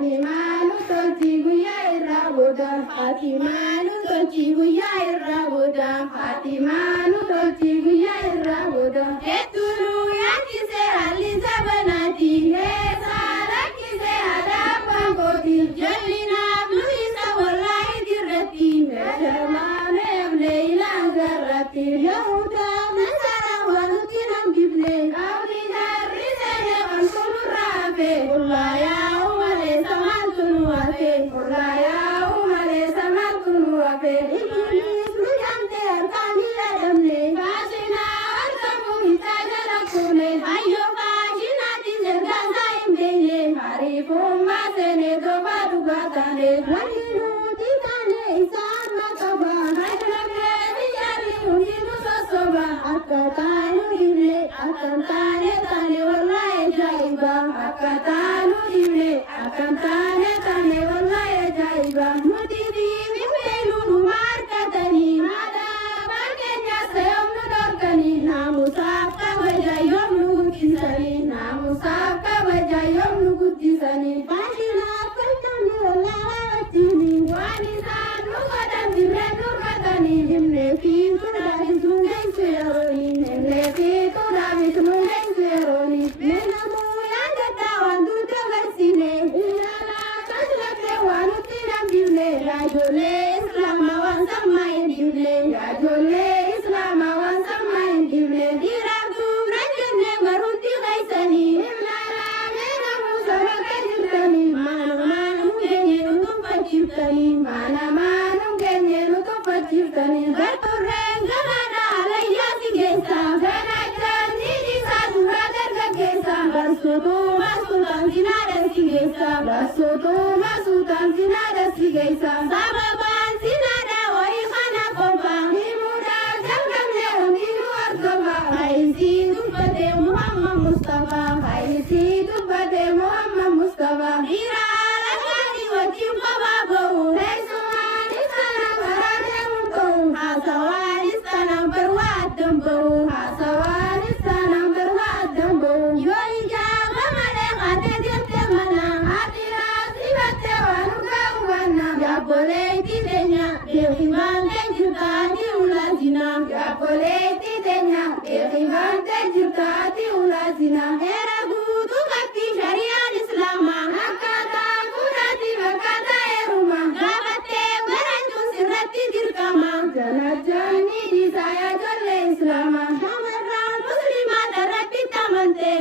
Fatimanu tolchi guyyaa irraa booda. Fatimanu tolchi guyyaa irraa booda. Fatimanu tolchi guyyaa irraa booda. Hedduu yaachise haalli sabanaati. Heesaa rakkise haadhaan bangooti. Jal'inaaf lu'isa wallaahi dirratti. Meeshaalee amlee ilaan garratti. Yahudaa nasara walutti nam dibne. Qaawwi jaarri seenee kan kulurraa fe. Kullaayaa umalee samaan tunu hafe. Kullaayaa umalee samaan tunu hafe. Ijoollis nu jaamte harkaan hidhadhamne. Faashinaa harkamu hitaa jala kuune. Hayyoo faashinaati sergaasaa hin beekne. Hariifummaa seenee tofaa dhugaa taane. Wanni nuti taane isaan maqaba. Haydhamee biyyaarri hundinuu sossoba. Akka taanu dhibne akka taane taane wallaahi ajaa'iba. Akka taanu dhibne akka taane taane wallaahi ajaa'iba. Nuti dhiibin beeluu numa harkatanii. Maadaama keenyas yoom nu dhorkanii. Naamusaaf kabaja yoom nu guddisanii. Naamusaaf kabaja yoom nu guddisanii. Faashinaaf kaltamni wallaahi wajjini. Waan isaan nu godhan dirree durbatanii. Himnee fi tuudhaafis nu geessu yerooni. Himnee fi tuudhaafis nu geessu yerooni. Meenamuu yaadadhaa waan dur dabarsine. Ilaalaa kas laftee waan nutti nambifne. Raajoolee islaamaa waan sammaa hin dhibne. Raajoolee islaamaa waan sammaa hin dhibne. Dhiiraaf duubran jennee maruutti qaysanii. Ilaalaa meenamuu sabaka jirtanii. Maanumaan nu geenye nu tuffachiiftanii. Maanamaan nu geenye nu tuffachiiftanii. Garturreen galaadha alayyaa si geessa. Ganaachaan niijisaa duraa dargaggeessa. Barsootuma sultaan sinaadha si geessa. Barsootuma sultaan sinaadha si geessa. Sababaan sinaadha wayii kana qofa. Himuudhaaf jalqabne hundinuu argama. Haayisii dubbatee Muhammad Mustafa. Haayisii dubbatee Muhammad Mustafa. Dhiiraa lagaanii wajjin kophaa bahu. Teessumaan isana karaa deemuun ta'u. Haasawaan isana barbaaddan bahu. Haasawaan isana barbaaddan bahu. Yoo ijaaba malee haatee deemtee mana. Haatiraa sibattee waan dhugaa hubanna. Yaabboleetti teenya beekimaantee jirtaati ulaasina. Yaabboleetti teenya beekimaantee jirtaati ulaasina. Heera guutuu qabdi shari'aan islaamaa. Akkaataa fuudhaati fakkaataa heeruma. Gaafattee barachuun sirratti dirqama. Janajjaanni dhiisaa yaa ijoollee islaamaa. Shamarraan musliimaadha rabbitti amante.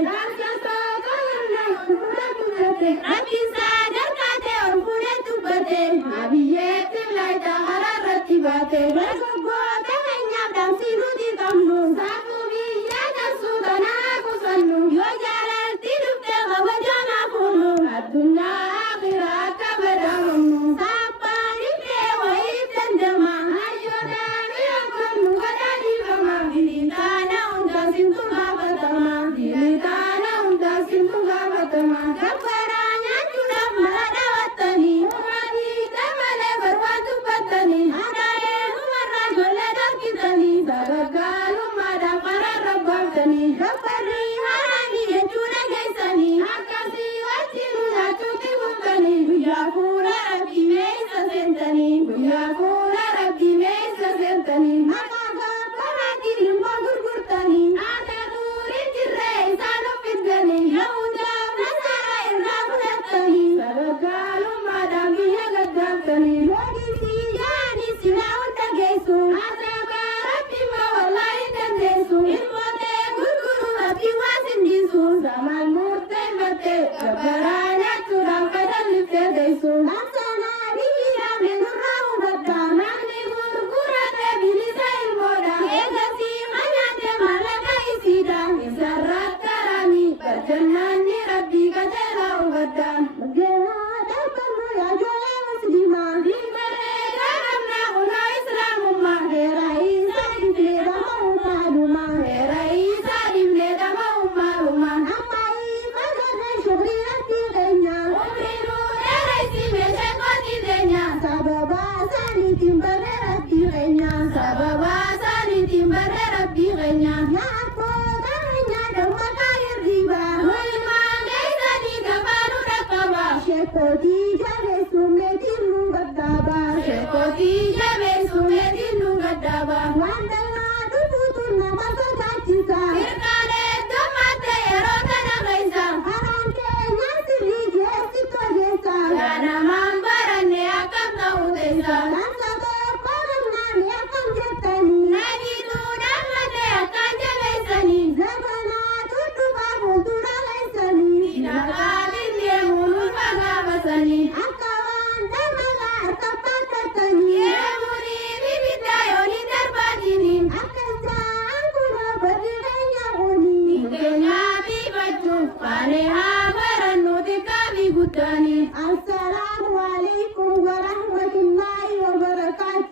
Rabbiin sadarkaatee ol fuudhee dubbate. Abiyyeetti laayita haraarratti baate. Dargaggoota keenyaaf dhaamsi nuti qabnu. Saafuu biyya jarsuu tanaa kusannu. Yoo jaalalti dhuftee kabajaan hafuunu. Addunyaa akhiraa akka badhaafamnu. Saappaan iftee wayii dandama. Hayyoodhaan yookaan godhaa dhiifama. Dilitaana hundaa sintu gaafatama. Dilitaana hundaa sintu gaafatama. Gabbaraa nyaachuudhaaf mala dhawattanii. Uummatni damalee barbaa dubbattanii. Haadhaa'ee numarraa ijoollee dhokkitanii. Sagaggaalummaadhaan karaa rabbaaftanii. Gabbarri haaraanii jechuu dhageessanii. Akkasii wajjin nyaachuutti buuftanii. Guyyaa fuula rabbii meessa seentanii. Guyyaa fuula rabbii meessa seentanii. Maqaa gabbaraatiin immoo gurgurtanii. Aadaa durii jirree isaan uffisanii. Yahudaaf nasaraa irraa fudhattanii. Sagaggaalummaadhaan biyya gaggaaftanii. Loodisii yaa'anii silaa hunda geessu. Asaabaa rabbi maa wallaahi dandeessu. Ilmootee gurguruu rabbi waa sindiisu. Samaan murteeffattee gabbaraa nyaachuudhaan kadhalliftee teessu. Amsanaa biyyiidhaan nurraa hubadda. Namni gurguratee bilisa ilmoodha. Eegasii manyaatee maallaqa isiidha. Isarratti araanii barjannaanni rabbii qajeelaa hubadda. Geenaa darbannoo yaa ijoollee musliimaa. Diinbaree gaafamnaa hunaa islaamummaa. Heera isaa dhiblee dhama uumaalumaa. Heera isaa dhiblee dhama uumaalumaa. Amma ifagarree shukrii rabbii keenya. Umrinuu dheeressi meeshaa kootii teenya. Sababaa isaaniitiin barree rabbii keenya. Sababaa isaaniitiin barree rabbii keenya. Yaa abboota keenya dammakaa hirriibaa. Ilmaan keessanii gabaanuu dhaqqabaa. Shekooti jabeessu meetiin nu gaddaaba. Shekooti jabeessu meetiin nu gaddaaba. Waan dallaa dhufuutu nama sodaachisa. Hirkaalee tommaate yeroo kana keessa. Haraan keenya sirrii jeessi toleessa. Yaadamaan baranne akkam ta'uu teessa. Namsa tokko gamnaan akkam jettanii. Nagiituu dhammatee akkaan jabeessanii. Zabanaa tuttuqaa fuuldura keessanii. Hidhagaa deemuun ulfaataa basanii. Akka waan damalaa harka pakkatanii. Deemuunii bibiddaa yoonii darbaatini. Akka isaan kunoo barri keenya kuni. Keenyaa biifachuuf faanee haa barannuuti kaabii guddaanii. Assalaamu alaikum wa rahmatullahi wa barakaatuh.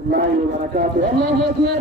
الله وبركاته. الله أكبر.